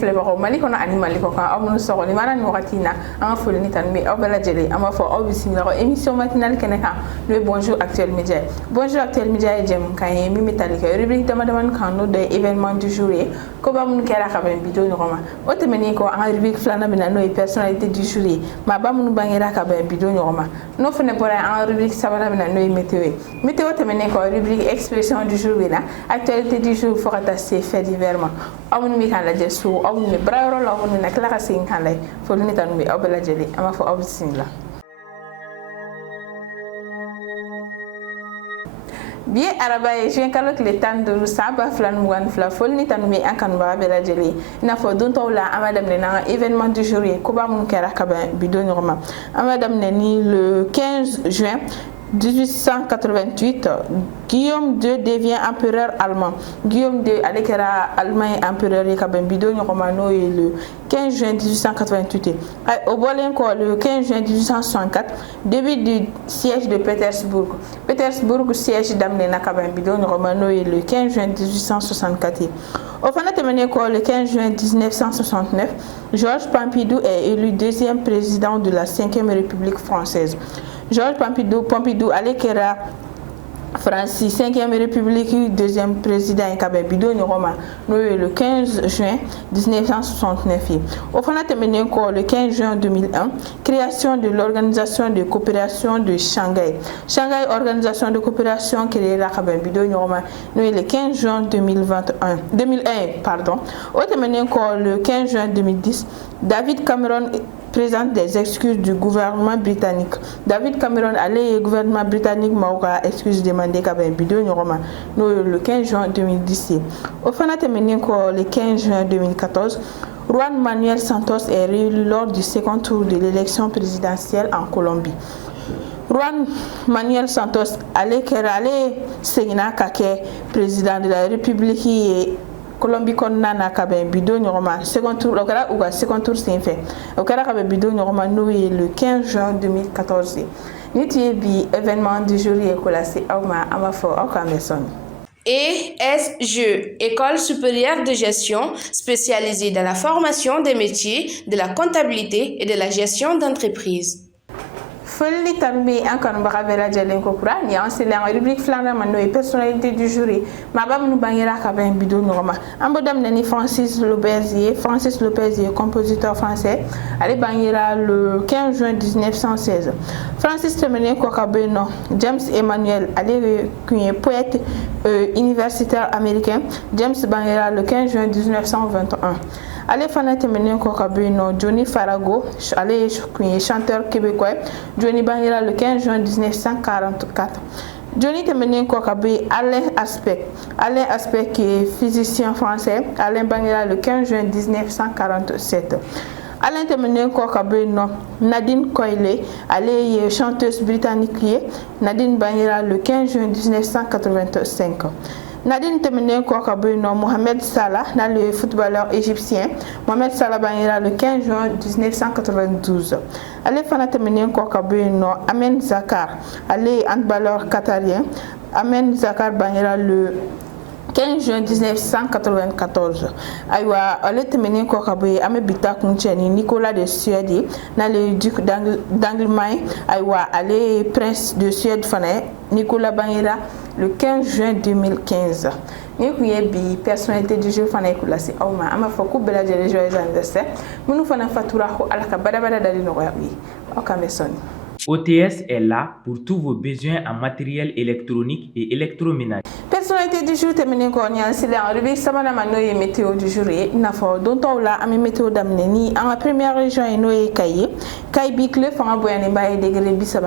filɛbagaw Mali kɔnɔ ani Mali kɔ kan aw minnu sɔgɔlen mana nin wagati in na an ka foli ni tanu bɛ aw bɛɛ lajɛlen an b'a fɔ aw bisimila émission matinale kɛnɛ kan n'o ye Bonjour Actuel Média Bonjour Actuel Média ye jɛmukan ye min bɛ tali kɛ rubrique damadamanin kan n'o dɔ ye événement du jour ye koba minnu kɛra ka bɛn bi don ɲɔgɔn ma o tɛmɛnen kɔ an ka rubrique filanan bɛ na n'o ye personnalité du jour ye maaba minnu bangera ka bɛn bi don ɲɔgɔn ma n'o fana bɔra an ka rubrique sabanan bɛ na n'o ye météo ye météo tɛmɛnen kɔ rubrique expression du jour bɛ na actualité du jour fo ka taa se fait divers ma aw minnu bɛ k'an lajɛ so aw minnu bɛ baarayɔrɔ la aw minnu bɛ na tila ka segin k'an lajɛ foli ni tanu bɛ aw bɛɛ lajɛlen an b'a fɔ aw bisimila. bi araba ye juin kalo tile 15 san 2022 foli ni tanu bɛ an kanubaga bɛɛ lajɛlen i n'a fɔ don tɔw la an b'a daminɛ n'an ka événement du jour ye koba minnu kɛra ka bɛn bi don ɲɔgɔn ma an b'a daminɛ ni le 15 juin 1888, Guillaume II devient empereur allemand. Guillaume II ale kɛra Allemagne empereur ye ka bɛn bi don ɲɔgɔn ma n'o ye le 15 juin 1888. O bɔlen kɔ le 15 juin 1864, début du siège de Pétersbourg. Pétersbourg siège daminɛna ka bɛn bi don ɲɔgɔn ma n'o ye le 15 juin 1864. Au fana tɛmɛnen kɔ le 15 juin 1969, Georges Pompidou est élu deuxième président de la 5e République française. Georges Pompidou ale kɛra France 5e République deuxième président ye ka bɛn bi don ɲɔgɔn ma n'o ye le 15 juin 1969 ye. O fana tɛmɛnen kɔ le 15 juin 2001, création de l'organisation de coopération de Shanghai. Shanghai organisation de coopération créée la ka bɛn bi don ɲɔgɔn ma n'o ye le 15 juin 2001 pardon. O tɛmɛnen kɔ le 15 juin 2010, David Cameron présente des excuses du gouvernement britannique. David Cameron ale gouvernement britannique ma ka excuse demandé ka bɛn bi don ɲɔgɔn ma n'o ye le 15 juin 2010 ye. O fana tɛmɛnen kɔ le 15 juin 2014, Juan Manuel Santos est réélu lors du second tour de l'élection présidentielle en Colombie. Juan Manuel Santos ale seginna ka kɛ président de la République ye Colombie kɔnɔna na ka bɛn bi don ɲɔgɔn ma second tour o kɛra u ka second tour senfɛ o kɛra ka bɛn bi don ɲɔgɔn ma n'o ye le 15 juin 2014 ye. Ni tun ye bi événement du jour ye ko lase aw ma an b'a fɔ aw k'an bɛn sɔnni. ESG, École supérieure de gestion spécialisée dans la formation des métiers de la comptabilité et de la gestion d'entreprise. Foli ni tanu bɛ an kanubaga bɛɛ lajɛlen ko kura ni y'an selen an ka rubrique filanan ma n'o ye personnalité du jour ye maaba minnu bangera ka bɛn bi don ɲɔgɔn ma an b'o daminɛ ni Francis Lopez ye. Francis Lopez ye compositeur français ale bangera le 15 juin 1916. Francis tɛmɛnen kɔ ka bɔ yen nɔ James Emmanuel ale kun ye poète universitaire américain. James bangera le 15 juin 1921. Ale fana tɛmɛnen kɔ ka bɔ yen nɔ Johnny Farago ale kun ye chanteur québécois. Johnny bangera le 15 juin 1944. Johnny tɛmɛnen kɔ ka bɔ yen Alain Aspect qui est physicien français. Alain bangera le 15 juin 1947. Alain tɛmɛnen kɔ ka bɔ yen nɔ Nadine Coyle ale ye chanteuse britannique ye. Nadine bangera le 15 juin 1985. Nadine tɛmɛnen kɔ ka bɔ yen nɔ Mohamed Salah n'ale ye footballeur égyptien. Mohamed Salah bangera le 15 juin 1992. Ale fana tɛmɛnen kɔ ka bɔ yen nɔ Amen Zakar ale ye handballeur qatarien. Amen Zakar bangera le 15 juin 1994. Ayiwa ale tɛmɛnen kɔ ka bɔ yen an bɛ bi ta kuncɛ ni Nicolas de Suède ye n'ale ye duc d'Angleterre. Ayiwa ale ye prince de Suède fana ye. Nicolas bangera le 15 juin 2015. Ni kun ye bi personnalité du jour fana ye k'u lase aw ma an b'a fɔ k'u bɛɛ lajɛlen joyeux anniversaire minnu fana fatura ko ala ka badabada dali nɔgɔya u ye aw k'an bɛ sɔnni. OTS est là pour tous vos besoins en matériel électronique et électroménager. Personnalité du jour tɛmɛnen kɔ ni an selen an rubrique sabanan ma n'o ye météo du jour ye i n'a fɔ don tɔw la an bɛ météo daminɛ ni an ka première région ye n'o ye Kayi. Kayi bi tile fanga bonyanenba ye degré 36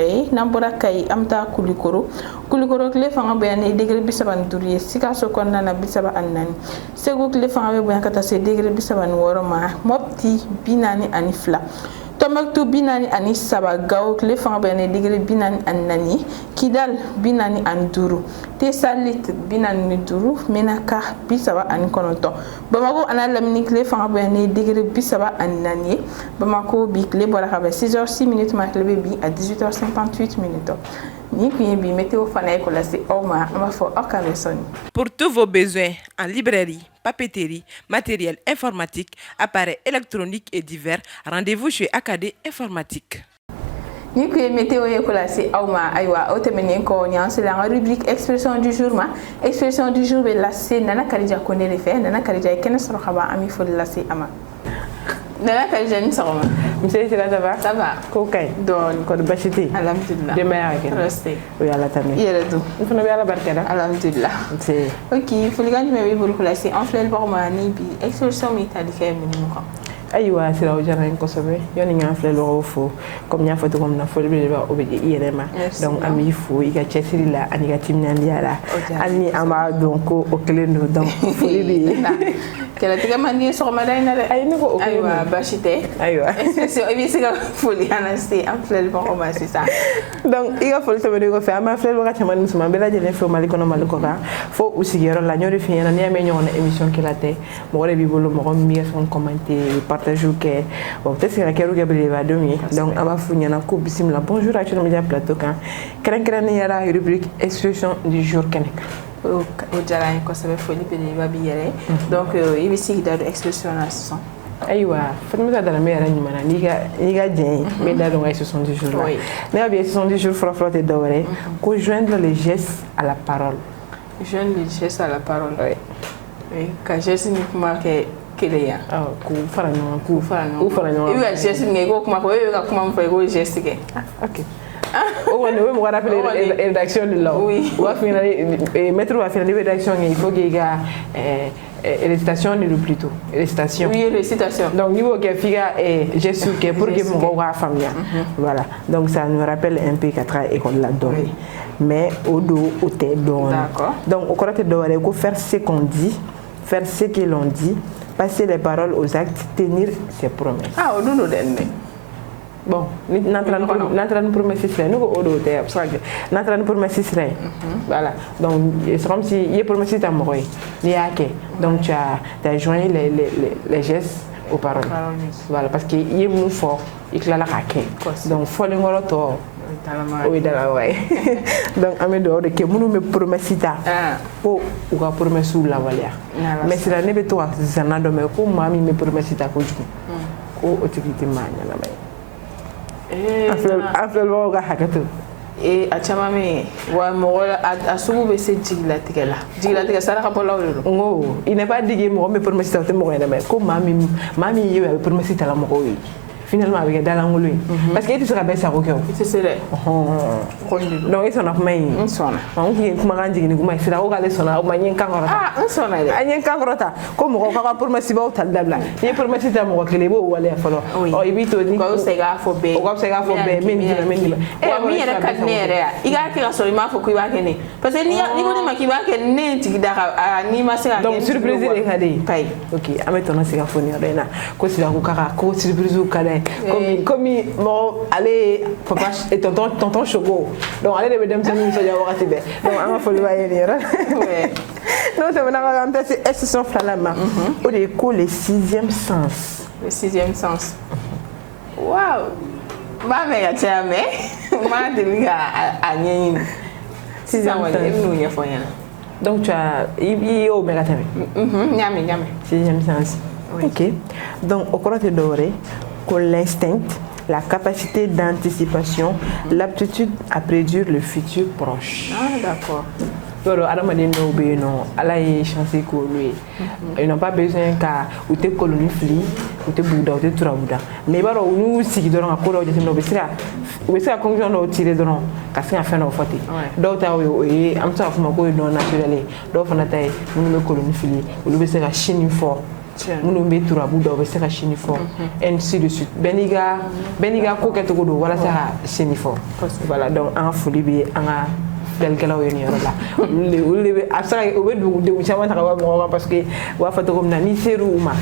ye. N'an bɔra Kayi an bɛ taa Kulikoro. Kulikoro tile fanga bonyanen ye degré 35 ye. Sikaso kɔnɔna na 34. Segu tile fanga bɛ bonya ka taa se degré 36 ma. Mopti 42. Tombouctou 43, Gao tile fanga bɛnnen degré 44, Kidal 45, Tessalit 45, Menaka 39, Bamako ana Lamini tile fanga bɛnnen degré 34 ye. Bamako bi tile bɔra ka bɛn 6h06 ma tile bɛ bi à 18h58. Pour tous vos besoins en librairie, papeterie, matériel informatique, appareils électroniques et divers, rendez-vous chez Acadé Informatique. Ni ku météo yekola si awma aywa otemene ko nyan c'est la rubrique expression du jour expression du jour be la c'est nana karija konele fe nana karija ken soro khaba ami fo la c'est ama nana karija ni soro monsieur ça va ko kay don ko bachiti alhamdulillah de maya ke resté o yalla tamé yele do il faut yalla barkada alhamdulillah c'est ok faut les gars me bul ko la c'est en fleur borma ni bi expression mi tali kay mu ko aywa sira o jara ko sobe yoni nga fleur lo fo comme nya foto comme na fo be ba obeje irema donc ami fo iga chesiri la ani ga timnandi ala ani ama donc o kelendo donc fo bi kala tiga mani so ma dayna de ay nako o aywa bachité aywa expression e bi siga foli anasi en fleur borma c'est ça donc iga fo sobe ko fe ama fleur ga chamani suma be la jele fo maliko no maliko ka fo usigero la nyori fi na niame nyona émission ki la te mo wala bi bolo mo mi son commenter partage que bon peut-être que la kero gabriel va dormir donc on va fournir na ko bismillah bonjour à tous média plateau kan kran yara rubrique expression du jour kenek o jara ko sabe foli be ba bi yere donc ibi sigi da expression na son aywa fatma da la meilleure nyumana ni ga dien mais da donc expression du jour là mais bien expression du jour frotte et doré ko joindre les gestes à la parole joindre les gestes à la parole oui ka geste ni kuma ke keleya ku fara non iwa geste ngai ko kuma ko iwa kuma mfa ko geste ke ok o woni we mo rappeler rédaction de là oui wa finir mettre wa finir rédaction il faut que ga récitation ni plutôt récitation oui récitation donc niveau que figa geste que pour que mon wa famille voilà donc ça nous rappelle un peu quatre école là donc mais au dos au tête donc au côté de ko faire ce qu'on dit faire ce que l'on dit passer les paroles aux actes, tenir ses promesses. Ah, on nous donne. Bon, notre promesse c'est nous au dos de notre promesse c'est voilà. Donc c'est comme si il est promis ta mort. Il y a que donc tu as joint les gestes aux paroles. Voilà parce que il est moins fort, il a la raquette. Donc faut le ngolo to. Oui, ouais. Donc, amédor de que nous me promessita. Oh, ou ka promesse ou la valia. Mais c'est la nebe toi, c'est un ado me ko mami me promessita ko ju. Ko otikiti manya na mai. Afel wo ga hakato. Et a chama me wa mo a subu be se jigla tigela sara ka bola wolo ngo il n'est pas dit mo me promessita te mo na mai ko mami yewe promessita la mo ko wi. Finalement avec dans l'angolo parce que tu seras bien ça OK c'est vrai donc ils sont en main ils sont on qui kuma ganji ni kuma sira o gale sona o manyen kangora ah ils sont là anyen kangora comme ko ka pour me siba o taldabla ni pour me sita mo ko lebo wala falo o ibito ni ko sega fo be o ko sega fo be min e mi era kadnere iga ke so ma fo ku ba kene parce que ni ko ni makiba ke ne tigida ni ma sega donc surprise de kade pai OK ameto na sega fo ni rena ko sira ko kaka ko surprise ko kade comme bon allez papa et tonton choco donc allez les mesdames nous so jawa tibe donc ama foli ba yeni ra non c'est maintenant on teste expression flalama au déco le sixième sens waouh ma mega chame ma deliga anyen sixième sens donc tu as il au mega chame nyame sixième sens OK donc au côté doré l'instinct, la capacité d'anticipation, l'aptitude à prédire le futur proche. Ah, d'accord. Alors, ils n'ont pas besoin qu'à ou te colonie fli ou te bouddha ou te turabouda. Mais alors, nous, si nous avons un colo de nos bestias, ou est-ce que la conclusion de tirer de nos casser à faire nos photos. D'autres, oui, am ça faut m'accorder non naturel. D'autres, on a taille, nous nous colonie fli ou nous bestias à chine fort. Nous mettons tout à bout de la chine fort, ainsi de suite. Beniga, coquette, voilà, ça chine fort. Voilà, donc, en folie, en filɛlikɛlaw ye nin yɔrɔ la olu de bɛ a bɛ se ka kɛ u bɛ dugudenw caman ta ka bɔ mɔgɔ kan parce que u b'a fɔ cogo min na n'i ser'u ma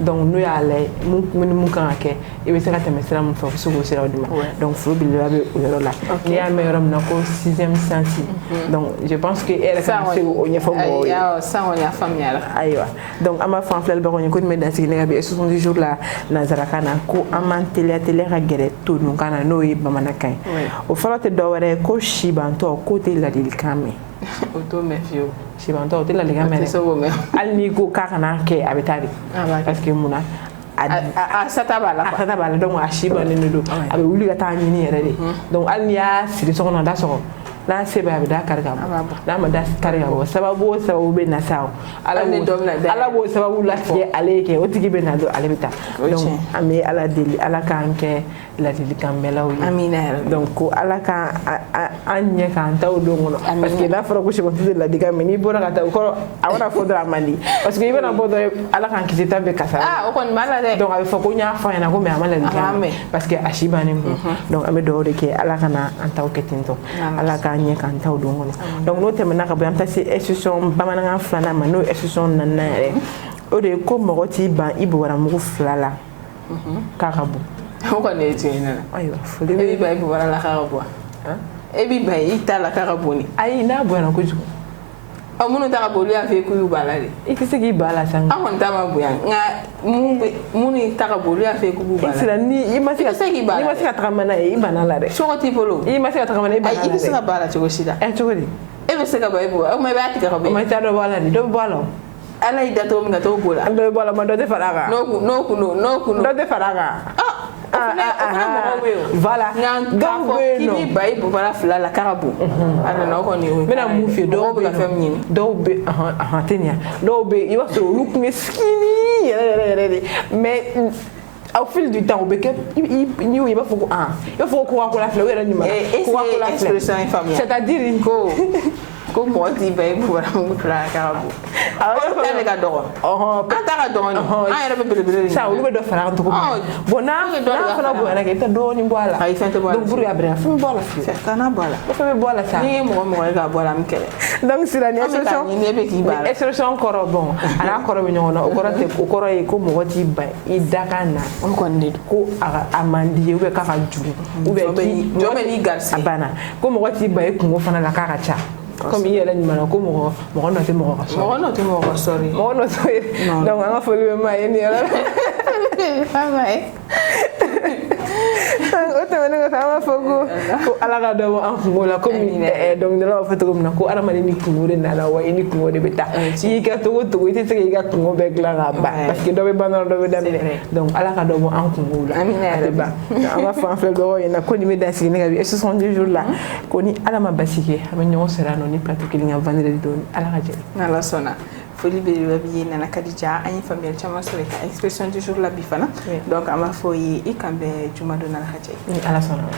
donc n'u y'a lajɛ mun kan ka kɛ i bɛ se ka tɛmɛ sira min fɛ u bɛ se k'o siraw di ma donc foro belebeleba bɛ o yɔrɔ la n'i y'a mɛn yɔrɔ min na ko 6e sens donc je pense que e yɛrɛ kan ka se k'o ɲɛfɔ mɔgɔw ye san kɔni y'a faamuyara ayiwa donc an b'a fɔ an filɛlibagaw ye ko nin bɛ dansigi ne ka bi 70 jours la nanzarakan na ko an b'an teliya ka gɛrɛ tonunkan na n'o ye bamanankan ye o fɔlɔ tɛ dɔ wɛrɛ ye ko sibantɔ k'o tɛ ladilikan mɛn o t'o mɛn fiyewu sibantɔ o tɛ ladilikan mɛn dɛ hali n'i ko k'a kana kɛ a bɛ taa de parce que mun na a sata b'a la a sata b'a la donc a si bannen de don a bɛ wuli ka taa ɲini yɛrɛ de donc hali n'i y'a siri so kɔnɔ da sɔgɔ n'a se bɛ a bɛ da kari ka bɔ n'a ma da kari ka bɔ sababu o sababu bɛ na sa ala b'o sababu latigɛ ale kɛ o tigi bɛ na don ale bɛ taa donc an bɛ ala deli ala k'an kɛ ladilikan mɛnlaw ye amina donc ko ala ka an ɲɛ k'an ta o don kɔnɔ parce que n'a fɔra ko sɛbɛnti tɛ ladilikan mɛn n'i bɔra ka taa o kɔrɔ a mana fɔ dɔrɔn a man di parce que i bɛna bɔ dɔrɔn ala k'an kisi ta bɛ kasara o kɔni b'a la dɛ donc a bɛ fɔ ko n y'a fɔ a ɲɛna ko mais a ma ladilikan mɛn parce que a si bannen don donc an bɛ dugawu de kɛ ala kana an taw kɛ ten tɔ ala k'an ɲɛ k'an taw don kɔnɔ donc n'o tɛmɛna ka bɔ an bɛ taa se institution bamanankan filanan ma n'o ye institution naaninan yɛrɛ o de ye ko mɔgɔ t'i ban i bobaramugu 2 la k'a ka bon o kɔni ye tiɲɛ ye ayiwa foli bɛ e b'i ban i bobara la k'a ka bon e b'i ban i t'a la k'a ka bon ayi n'a bonyana kojugu minnu ta ka bon olu y'a fɔ i k'u y'u ban a la de i tɛ se k'i ban a la sa an kɔni ta ma bonya nka minnu ta ka bon olu y'a fɔ i k'u b'u ban a la ni i ma se ka tagama n'a ye i banna la dɛ sogo t'i bolo i ma se ka tagama n'a ye i banna la dɛ i bɛ se ka ban a la cogo si la cogo di e bɛ se ka ban i bolo o ma i b'a tigɛ ka bɔ o ma i taa dɔ bɔ a la de dɔ bɛ bɔ a la ala y'i da cogo min ka t'o b'o la dɔ bɛ bɔ a la ma dɔ tɛ fara a kan n'o kun dɔ tɛ fara a kan voilà k'a fɔ k'i b'i ban i bobara 2 la k'a ka bon a nana o kɔni o ye n bɛna mun f'i ye dɔw bɛ fɛn min ɲini dɔw bɛ tɛ nin yan dɔw bɛ i b'a sɔrɔ olu tun ye skinny yɛrɛ de mais au fil du temps o bɛ kɛ i b'a fɔ ko i b'a fɔ ko Coca-Cola filɛ o yɛrɛ ɲuman Coca-Cola filɛ c'est-à-dire ko mɔgɔ t'i ban i bobaramugu 2 la k'a ka bon o ta de ka dɔgɔ an ta ka dɔgɔ an yɛrɛ bɛ belebele de sa olu bɛ dɔ fara an cogo min bon n'a fana bonyana kɛ i bɛ taa dɔɔnin bɔ a la ayi fɛn tɛ bɔ a la donc pour que a bɛrɛ fɛn bɛ bɔ a la fiyewu kana bɔ a la o fɛn bɛ bɔ a la sa n'i ye mɔgɔ ye k'a bɔ a la an bɛ kɛlɛ donc sira ni expression kɔrɔ bon a n'a kɔrɔ bɛ ɲɔgɔn na o kɔrɔ ye ko mɔgɔ t'i ban i dakan na o kɔni de don ko a man di ye ou bien k'a ka jugu ou bien jɔn bɛ n'i garisɛgɛ a banna ko mɔgɔ t'i ban i kungo fana la k'a ka ca comme i yɛrɛ ɲuman na ko mɔgɔ nɔ tɛ mɔgɔ ka sɔrɔ mɔgɔ nɔ tɛ mɔgɔ ka sɔrɔ mɔgɔ nɔ t'o ye donc an ka foli bɛ maa ye nin yɔrɔ la o tɛmɛnen kɔfɛ an b'a fɔ ko ala ka dɔ bɔ an kungo la komi dɔnkilidalaw b'a fɔ cogo min na ko adamaden ni kungo de nana wa i ni kungo de bɛ taa i y'i kɛ cogo o cogo i tɛ se k'i ka kungo bɛɛ dilan k'a ban parce que dɔ bɛ ban dɔrɔn dɔ bɛ daminɛ donc ala ka dɔ bɔ an kungow la a tɛ ban an b'a fɔ an filɛbagaw ɲɛna ko nin bɛ dansigi ne ka bi 70 jours la ko ni ala ma basi kɛ an bɛ ɲɔgɔn sɔrɔ yan nɔ ni plateau kelen kan vendredi don ala ka jɛ ni ala sɔnna foli belebeleba b'i ye Nana Kadija an ye faamuyali caman sɔrɔ i ka expression du jour la bi fana donc an b'a fɔ ye i kan bɛn juma don Nana ka jɛ ni ala sɔnna.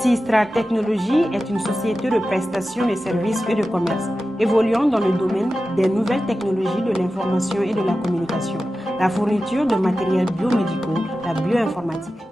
Sistra Technologies est une société de prestation de services et de commerce, évoluant dans le domaine des nouvelles technologies de l'information et de la communication, la fourniture de matériels biomédicaux, la bioinformatique.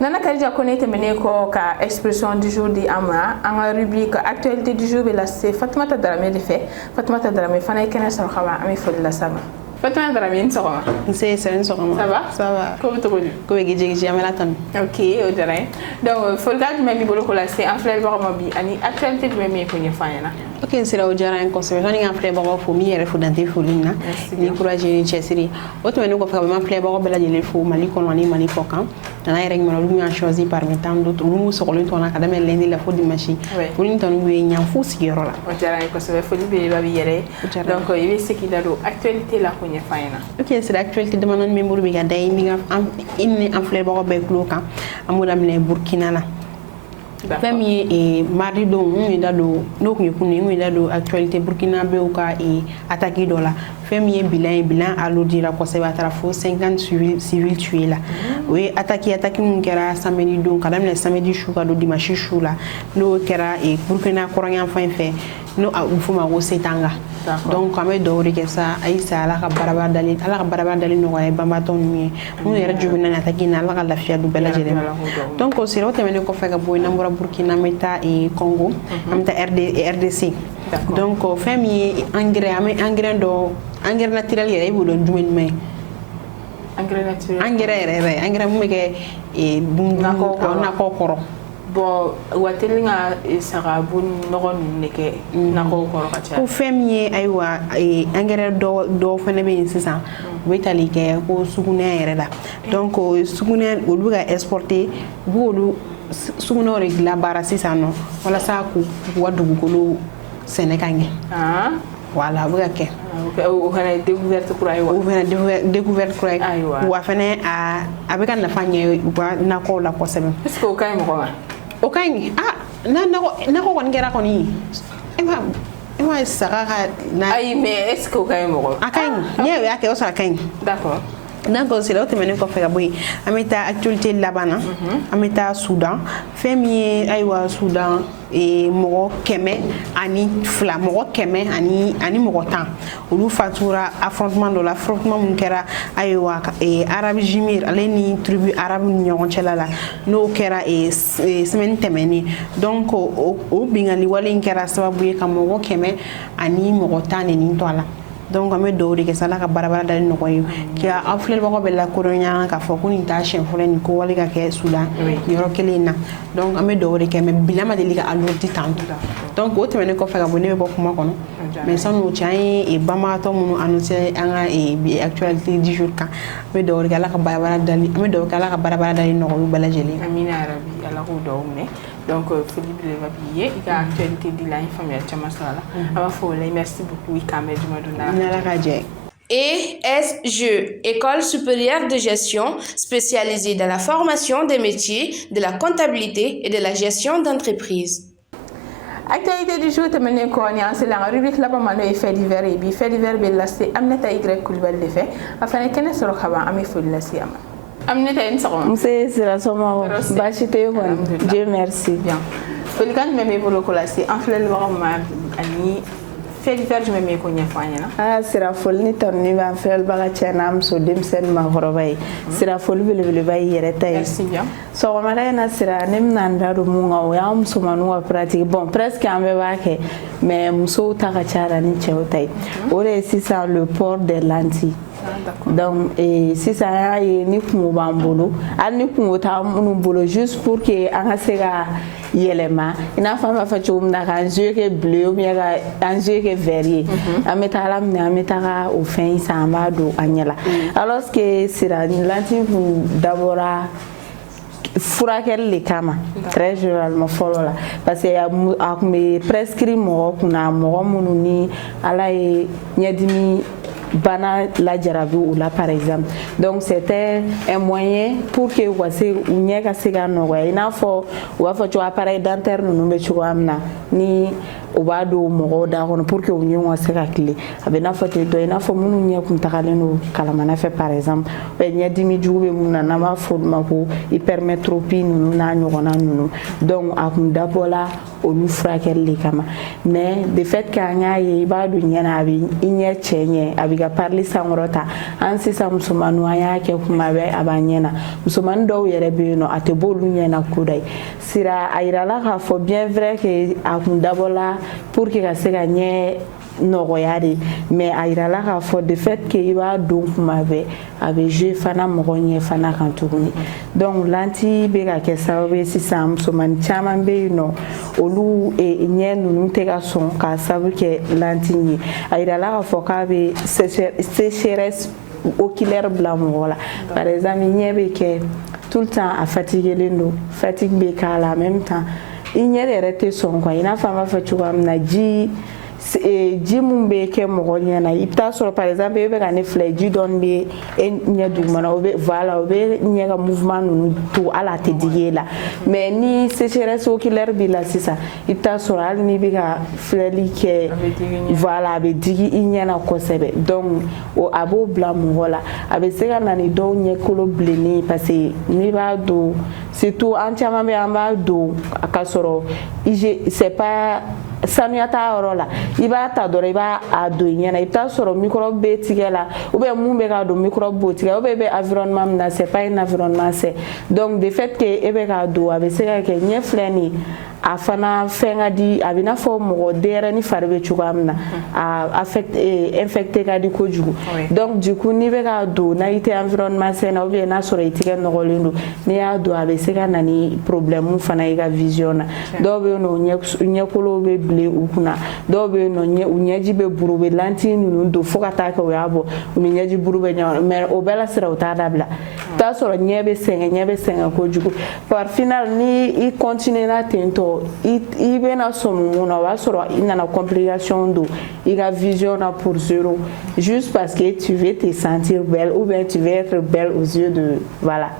Nana Kadija ko ne tɛmɛnen kɔ ka expression du jour di an ma an ka rubrique actualité du jour bɛ lase Fatumata Darame de fɛ Fatumata Darame fana ye kɛnɛ sɔrɔ ka ban an bɛ foli lase a ma Fatumata Darame ni sɔgɔma nse sɛbɛn sɔgɔma ça va ça va ko bɛ cogo di ko bɛ gijigi an bɛ la tanu ok o diyara n ye donc folikan jumɛn b'i bolo k'o lase an filɛbagaw ma bi ani actualité jumɛn bɛ yen k'o ɲɛfɔ an ɲɛna ok sira o diyara n ye kosɛbɛ sɔnni k'an filɛbagaw fo min yɛrɛ fo dante foli na ni courage ni cɛsiri o tɛmɛnen kɔfɛ ka bɛ an filɛbagaw bɛɛ lajɛlen fo Mali kɔnɔ ani Mali kɔ kan nana yɛrɛ ɲuman olu y'an choisi parmi tant d'autres minnu sɔgɔlen tɔ na ka daminɛ lundi la fo dimanche foli ni tɔnu bɛ ɲan fo sigiyɔrɔ la o diyara n ye kosɛbɛ foli belebeleba b'i yɛrɛ ye donc i bɛ se k'i da don actualité la k'o ɲɛfɔ an ɲɛna ok sira actualité damadɔni min bolo bɛ ka da i ni an filɛbagaw bɛɛ tulo kan an b'o daminɛ Burkina la fɛn min ye mardi don n ye da don n'o tun ye kunun n ye da don actualité Burkina bɛɛ ka attaque dɔ la fɛn min ye bilan alodira kosɛbɛ a taara fo 50 civils tués la o ye attaque min kɛra samedi don ka daminɛ samedi su ka don dimanche su la n'o kɛra Burkina kɔrɔnyan fan fɛ no a ufo ma go setanga donc quand même do ke sa aisa ala ka baraba dali no ay bambato ni mu yera jubina na takina ala ka lafiya du bela jere donc o sira o temene ko fega boy na mbora Burkina Meta et Congo amta RDC donc fami engrais naturel yere bu don jumen may engrais mu ke e bum na ko koro bo watelinga sarabun nogon neke nako koro kacha ko femi aywa engrais do fene be insisa wetali ke ko sugune yere la donc sugune o luga exporter bu sugune o regla bara sisa no wala sa ku wadugo ko Sénégal voilà buga ke o hana découverte pour aywa o hana découverte pour aywa wa fene abeka na fanye na ko la ko sebe est-ce que o kay mo ko o kay na ko won gera ko ni ema saka na ay mais est-ce que o kay mo ko akay nyewe yake o sa kay d'accord donc c'est là où tu mènes qu'on fait boy ameta actualité là-bas ameta Soudan femi aywa Soudan et moro keme ani fla moro keme ani moro tan olu fatura affrontement de l'affrontement mun kera aywa et arabe jimir aleni tribu arabe ñon cela la no kera et semaine temeni donc o bingali wala kera sababu ye kam moro keme ani moro tan ni tola donc ame dowri ke sala ka barabara dal no koy ki aflel bako bella koronya ka foko ni ta chen folen ko wali ka ke Soudan yoro kelena donc ame dowri ke me bilama de liga alorti tanto donc o temene ko fa ga boni be bokuma kono mais sans nous tient et bama to munu annoncer anga e actualité du jour ka me dowri ka la ka barabara dal ame dowri ka la ka barabara dal no ko bala jeli amina arabi ala ko downe donc Philippe Levapier il a actualité de la famille chamasala aba fo lay merci beaucoup Ikame Jumaduna ESG, École supérieure de gestion spécialisée dans la formation des métiers de la comptabilité et de la gestion d'entreprise. Actualité du jour, c'est la rubrique là-bas, et fait divers et bi fait divers be lasté amneta y kulbal de fait afin que ne sero khaba ami ful lasté am amneta en sero c'est la somme bachité Dieu merci bien felikan même pour le colasé en flel warma ani fait divers je me ko nyafanya ah sira fol ni torni ba fel baga chenam so dim sen ma horobay sira fol bele bay yere tay merci bien so mala na sira nem nan daru mu nga o ya muso manu wa pratique bon presque ambe ba ke mais muso ta ka chara ni chewtay ore sisa le port des lentilles donc et si ça y ni kungo bambolo al ni kungo ta munu bolo juste pour que anga sega yelema ina fama fa chum na kan jeu que bleu ou bien un jeu que vert ameta la ameta au fin ça va do anyela alors que sera lentille d'abord furakel le kama très généralement follow la parce que a me prescrit mo kuna mo mununi ala e nyadimi bana la jarabi ou là par exemple donc c'était un moyen pour que wase unyeka siga no wa ina fo wa fo to appareil dentaire no be ci amna ni o ba do mo da hono pour que unyi wa siga clé abena fo te do ina fo munu nya kum takaleno kala mana fait par exemple be nya dimi jube muna na ma fo mako hypermétropie no na nyona no donc akum dabola o nu frakel le kama mais de fait ka nya yi ba do nya na bi inya chenye ga parli sangrota an sisa musumanu aya ke kuma be abanyena musuman do yere be no ate bolu nyena kudai sira ayira la ka fo bien vrai que akun dabola pour que ka se gagner no royade mais ayira la ka fo de fait que iba do kuma be abe je fana mogonye fana kan tourner donc lanti be ga ke sawe sisa musuman chaman be no olu e nyenu ntega son ka sabu ke lanti ni ayira la ka fo ka be sécheresse oculaire blanc voilà par exemple il y avait que tout le temps à fatiguer les nous fatigue béka en même temps il y a des retés son quoi il a femme fatigué na ji ji mun be ke mo nyana ipta so par exemple be ga ne flé ji don be nya du mana obe voilà obe nya ga mouvement nu to ala te digela mais ni sécheresse oculaire bi la c'est ça ipta so al ni be ga flé li ke voilà be digi nya na ko sebe donc o abo blanc mo voilà abe se ga na ni do nya kolo bleni parce que ni ba do surtout entièrement be amba do akasoro c'est pas sanuya ta yɔrɔ la i b'a ta dɔrɔn i b'a don i ɲɛna i bɛ taa sɔrɔ microbe bɛ tigɛ la ou bien mun bɛ k'a don microbe b'o tigɛ ou bien i bɛ environnement min na c'est pas un environnement sain donc de fait que e bɛ k'a don a bɛ se ka kɛ ɲɛ filɛ nin a fana fɛn ka di a bɛ n'a fɔ mɔgɔ denyɛrɛni fari bɛ cogoya min na a infecté ka di kojugu donc du coup n'i bɛ k'a don n'a i tɛ environnement sain na ou bien n'a sɔrɔ i tigɛ nɔgɔlen don n'i y'a don a bɛ se ka na ni problème fana i ka vision na dɔw bɛ yen nɔ ɲɛkolow bɛ bilen u kunna dɔw bɛ yen nɔ u ɲɛji bɛ buru u bɛ lentille ninnu don fo ka taa kɛ o y'a bɔ u ni ɲɛji buru bɛ ɲɔgɔn mais o bɛɛ la sira u t'a dabila i t'a sɔrɔ ɲɛ bɛ sɛgɛn kojugu par final ni i continuera ten tɔ i bɛna sɔmi mun na o b'a sɔrɔ i nana complication don i ka vision na pour zéro juste parce que tu veux te sentir belle ou bien tu veux être belle aux yeux de voilà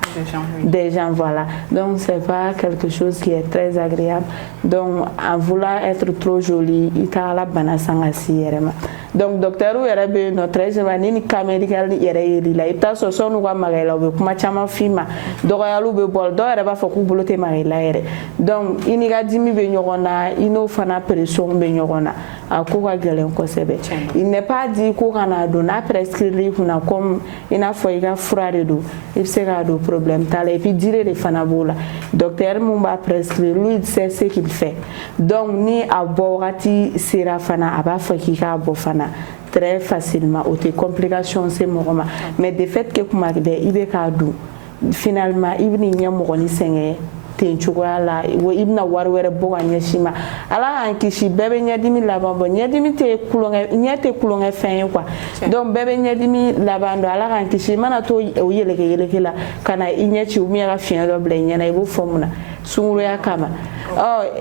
des gens voilà donc c'est pas quelque chose qui est très agréable donc en voulant être trop jolie i t'a la bana san ka s'i yɛrɛ ma donc docteur yɛrɛ bɛ yen nɔ très généralement ni cas médical yɛrɛ yer'i la i bɛ taa sɔrɔ sɔnni u ka maga i la u bɛ kuma caman f'i ma dɔgɔyaliw bɛ bɔ dɔw yɛrɛ b'a fɔ k'u bolo tɛ maga i la yɛrɛ donc i n'i ka dimi bɛ ɲɔgɔn na i n'o fana pression bɛ ɲɔgɔn na a ko ka gɛlɛn kosɛbɛ il n'est pas dit ko kana don n'a prescrire i kunna comme i n'a fɔ i ka fura de don i bɛ se k'a don problème t'a la et puis dire de fana b'o la docteur mun b'a prescrire lui il sait ce qu'il fait donc ni a bɔ wagati sera fana a b'a fɔ k'i k'a bɔ fana très facilement o tɛ complication se mɔgɔ ma mais de fait que kuma bɛɛ i bɛ k'a don finalement i bɛ n'i ɲɛ mɔgɔ ni sɛgɛn ten cogoya la i bɛna wari wɛrɛ bɔ ka ɲɛsin ma ala k'an kisi bɛɛ bɛ ɲɛdimi laban bɔ ɲɛdimi tɛ kulonkɛ fɛn ye quoi donc bɛɛ bɛ ɲɛdimi laban dɔn ala k'an kisi i mana to o yɛlɛkɛ la ka na i ɲɛ ci ou bien ka fiɲɛ dɔ bila i ɲɛna i b'o fɔ mun na sunkuruya kama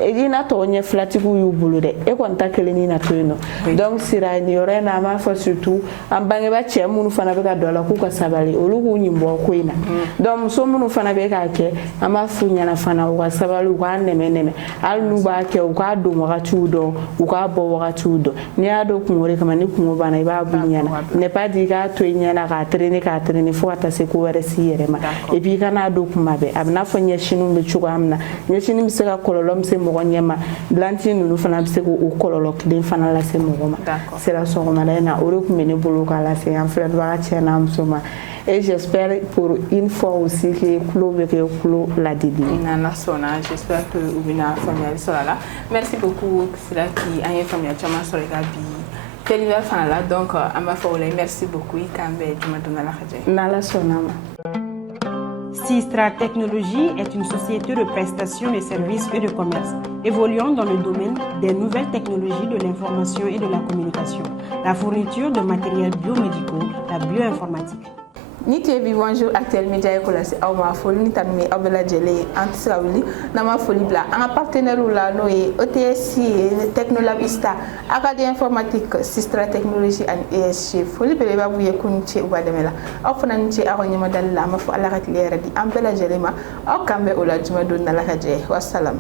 i n'a tɔgɔ ɲɛ filatigiw y'u bolo dɛ e kɔni ta kelen ni na to yen nɔ donc sira nin yɔrɔ in na an b'a fɔ surtout an bangebaa cɛ minnu fana bɛ ka don a la k'u ka sabali olu k'u ɲin bɔ ko in na donc muso minnu fana bɛ k'a kɛ an b'a f'u ɲɛna fana u ka sabali u k'a nɛmɛ hali n'u b'a kɛ u k'a don wagatiw dɔn u k'a bɔ wagatiw dɔn n'i y'a dɔn kungo de kama ni kungo banna i b'a bɔ i ɲɛna n'est pas dit k'a to i ɲɛna k'a traîner fo ka taa se ko wɛrɛ s'i yɛrɛ ma et puis i kana don kuma bɛɛ a bɛ n'a fɔ ɲɛsiniw bɛ cogoya min na ɲɛsini bɛ se ka kɔlɔlɔ min se mɔgɔ ɲɛ ma lentille ninnu fana bɛ se k'o kɔlɔlɔ kelen fana lase mɔgɔ ma sera sɔgɔmada in na o de tun bɛ ne bolo k'a lase an filɛbaga cɛ n'a muso ma et j'espère pour une fois aussi que kulo bɛ kɛ kulo ladili ye. N'Ala sɔnna j'espère que u bɛna faamuyali sɔrɔ a la merci beaucoup Siraki an ye faamuyali caman sɔrɔ i ka bi Teliver fana la donc an b'a fɔ o la merci beaucoup i k'an bɛn juma don Ala ka jɛ. N'Ala sɔnna ma. Sistra Technologies est une société de prestation de services et de commerce, évoluant dans le domaine des nouvelles technologies de l'information et de la communication, la fourniture de matériels biomédicaux, la bioinformatique. Ni tu es vivant jour actuel média école c'est aw ma foli ni tan mi aw bɛ lajɛlen an tɛ se ka wuli n'an ma foli bila an ka partenaire la n'o ye OTSC Technolabista Académie informatique Sistra Technologie ani ESG foli belebeleba b'u ye k'u ni ce u ka dɛmɛ la aw fana ni ce aw ka ɲɛmadali la an b'a fɔ Ala ka tile yɛrɛ di an bɛɛ lajɛlen ma aw k'an bɛn o la juma don n'Ala ka jɛ ye wassalam.